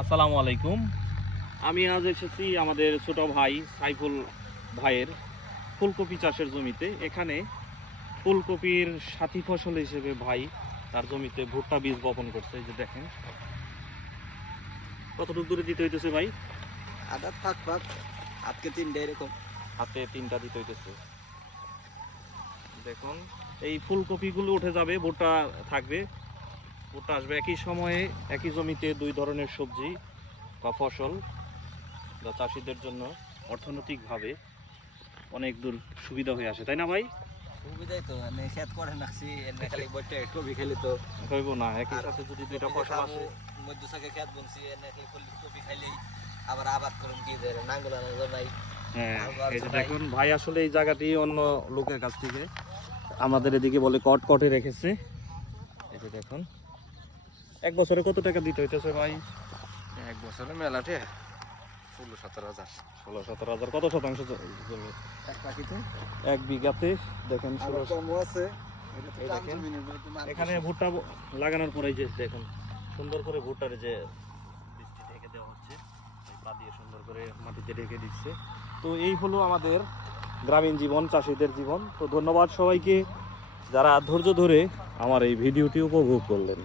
আসসালামু আলাইকুম। আমি আজ এসেছি আমাদের ছোট ভাই সাইফুল ভাইয়ের ফুলকপি চাষের জমিতে। এখানে ফুলকপির সাথী ফসল হিসেবে ভাই তার জমিতে ভুট্টা বীজ বপন করছে। এই যে দেখেন কতটুকু দূরে দিতে হইতেছে ভাই? আদা থাক থাক আজকে 3 এরকম হাতে 3টা দিতে হইতেছে। দেখুন এই ফুলকপিগুলো উঠে যাবে, ভুট্টা থাকবে, ভুট্টা আসবে। একই সময়ে একই জমিতে দুই ধরনের সবজি বা ফসল যা চাষিদের জন্য অর্থনৈতিকভাবে অনেক দূর সুবিধা হয়ে আসে, তাই না ভাই? সুবিধাই তো মানে খেত করে রাখছি এনে খালি বইটা কবি খালি তো হইব না একই সাথে যদি দুইটা ফসল আসে। মধ্য থেকে খেত বুনছি এনে খালি কবি খাইলেই আবার আবাদ করুন কি দেয় নাঙ্গল আনা নাই। হ্যাঁ, এই যে দেখুন ভাই আসলে এই জায়গাটি অন্য লোকের কাছ থেকে আমাদের এদিকে বলে কটকটে রেখেছে। এই যে দেখুন এক বছরে কত টাকা দিতে হইতেছে ভাই? এক বছরে মেলাতে 16-17 হাজার। 16-17 হাজার। কত শতাংশ জমি? এক পাখিতে এক বিঘাতে দেখেন কম আছে। এই দেখেন এখানে ভুট্টা লাগানোর পরে যে দেখুন সুন্দর করে ভুট্টার যে বৃষ্টি ঢেকে দেওয়া হচ্ছে, এই পা দিয়ে সুন্দর করে মাটিতে ঢেকে দিচ্ছে। তো এই হলো আমাদের গ্রামীণ জীবন, চাষিদের জীবন। তো ধন্যবাদ সবাইকে যারা ধৈর্য ধরে আমার এই ভিডিওটি উপভোগ করলেন।